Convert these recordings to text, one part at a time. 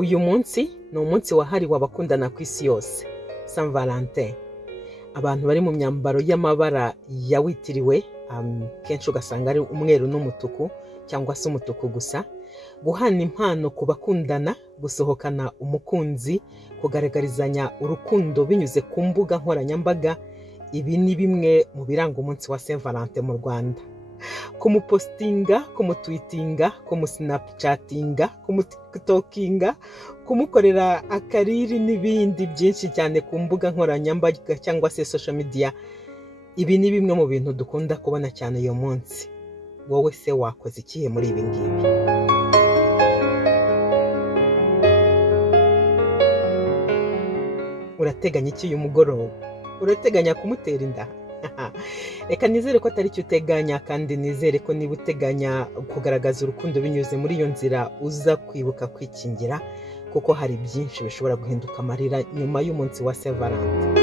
Uyu munsi ni umunsi wahariwe abakundana ku isi yose, Saint Valentin. Abantu bari mu myambaro y'amabara yawitiriwe, kenshi ugasanga ari umweru n'umutuku cyangwa se umutuku gusa. Guhana impano ku bakundana, gusohokana umukunzi, kugaragarizanya urukundo binyuze ku mbuga nkoranyambaga, ibi ni bimwe mu biranga umunsi wa Saint Valentin mu Rwanda. Kumupostinga, kumutwitinga, kumusnapchatinga, kumutiktokinga, kumukorera akariri n'ibindi byinshi cyane ku mbuga nkoranyambaga cyangwa se social media. Ibi ni bimwe mu bintu dukunda kubona cyane uyu munsi. Wowe se wakoze ikihe muri ibi ngibi? Urateganya iki uyu mugoroba? Urateganya kumutera inda? Reka nizere ko atari cyo uteganya, kandi nizere ko niba uteganya kugaragaza urukundo binyuze muri iyo nzira uza kwibuka kwikingira, kuko hari byinshi bishobora guhinduka amarira nyuma y'umunsi wa Saint Valentin.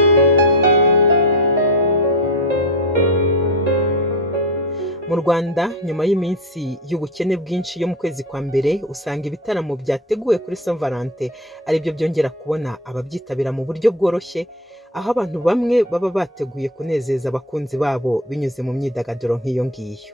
Mu Rwanda, nyuma y'iminsi y'ubukene bwinshi yo mu kwezi kwa mbere, usanga ibitaramo byateguwe kuri Saint Valentin ari byo byongera kubona ababyitabira mu buryo bworoshye, aho abantu bamwe baba bateguye kunezeza abakunzi babo binyuze mu myidagaduro nk'iyo ngiyo.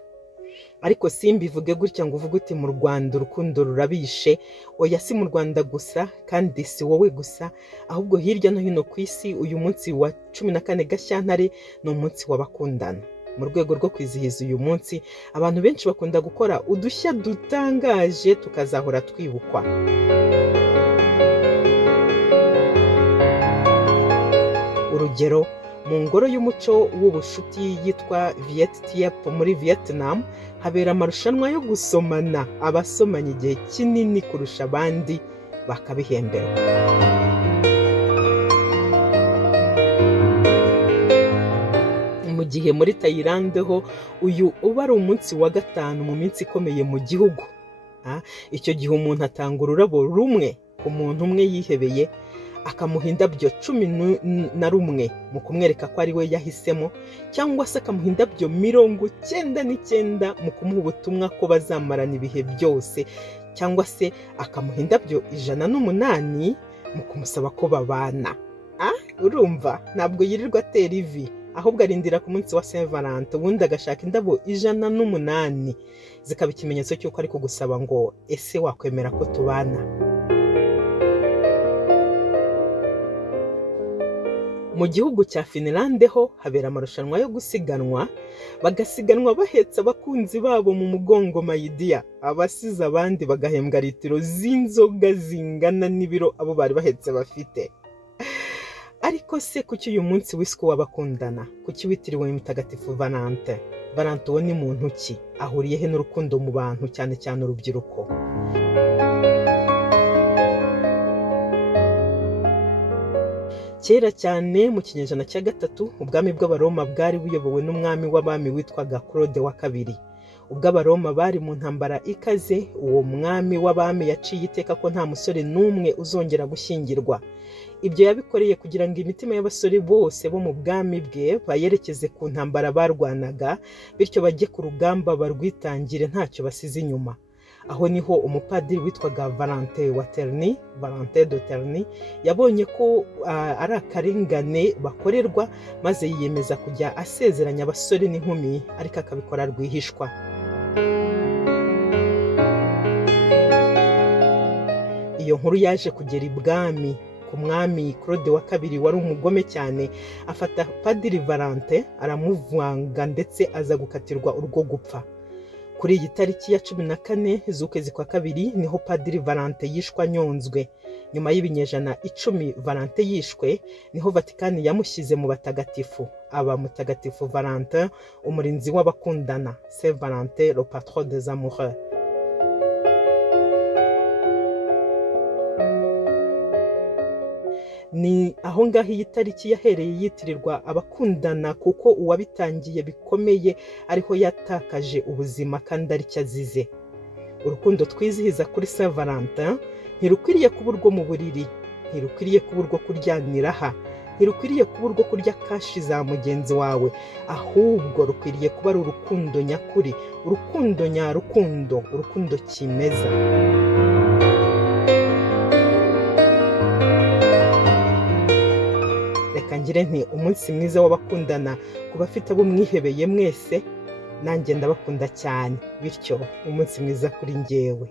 Ariko simbivuge gutya ngo uvuge uti mu Rwanda urukundo rurabishe. Oya, si mu Rwanda gusa, kandi si wowe gusa, ahubwo hirya no hino ku isi uyu munsi wa 14 Gashyantare ni umunsi w'abakundana. Mu rwego rwo kwizihiza uyu munsi, abantu benshi bakunda gukora udushya dutangaje tukazahora twibukwa. Urugero, mu ngoro y'umuco w'ubushuti yitwa Viet Tiep muri Vietnam, habera amarushanwa yo gusomana. Abasomanye igihe kinini kurusha abandi bakabihemberwa. Mu gihe muri Thailand ho uyu uba ari umunsi wa 5 mu minsi ikomeye mu gihugu. Icyo gihe umuntu atanga ururabo rumwe ku muntu umwe yihebeye, akamuha indabyo 11 mu kumwereka ko ari we yahisemo, cyangwa se akamuha indabyo 99 mu kumuha ubutumwa ko bazamarana ibihe byose, cyangwa se akamuha indabyo 108 mu kumusaba ko babana. Urumva, ntabwo yirirwa atera ivi, ahubwo arindira ku munsi wa Saint Valentin ubundi agashaka indabo 108 zikaba ikimenyetso cy'uko ari kugusaba ngo ese wakwemera ko tubana. Mu gihugu cya Finland ho habera amarushanwa yo gusiganwa, bagasiganwa bahetse abakunzi babo mu mugongo mayidiya. Abasize abandi bagahembwa litiro z'inzoga zingana n'ibiro abo bari bahetse bafite. Ariko se kuki uyu munsi wiswe w'abakundana? Kuki witiriwe Mutagatifu Valentin? Valentin ni muntu ki? Ahuriye he n'urukundo mu bantu, cyane cyane urubyiruko? Kera cyane mu kinyejana cya 3, ubwami bw'Abaroma bwari buyobowe n'umwami w'abami witwaga Claude wa kabiri. Ubwo Abaroma bari mu ntambara ikaze, uwo mwami w'abami yaciye iteka ko nta musore n'umwe uzongera gushyingirwa. Ibyo yabikoreye kugira ngo imitima y'abasore bose bo mu bwami bwe bayerekeze ku ntambara barwanaga, bityo bajye ku rugamba barwitangire ntacyo basize inyuma. Aho niho umupadiri witwaga Valentin de Terni yabonye ko ari akarengane bakorerwa, maze yiyemeza kujya asezeranya abasore n'inkumi, ariko akabikora rwihishwa. Iyo nkuru yaje kugera ibwami ku mwami Claude wa kabiri wari umugome cyane, afata Padiri Valentin aramuvanga ndetse aza gukatirwa urwo gupfa. Kuri iyi tariki ya 14 z'ukwezi kwa kabiri niho Padiri Valentin yishwa nyonzwe. Nyuma y'ibinyejana 10 Valentin yishwe, niho Vatikani yamushyize mu batagatifu, aba Mutagatifu Valentin, umurinzi w'abakundana, Saint Valentin, le patron des amoureux. Ni aho ngaho iyi tariki yahereye yitirirwa abakundana, kuko uwabitangiye bikomeye ariho yatakaje ubuzima kandi ari cyo azize. Urukundo twizihiza kuri Saint Valentin ntirukwiriye kuba urwo mu buriri, ntirukwiriye kuba urwo kuryaniraha, ntirukwiriye kuba urwo kurya kashi za mugenzi wawe, ahubwo rukwiriye kuba ari urukundo nyakuri, urukundo nyarukundo, urukundo kimeza. reka ngire nti umunsi mwiza w'abakundana ku bafite abo mwihebeye mwese, nanjye ndabakunda cyane, bityo umunsi mwiza kuri njyewe.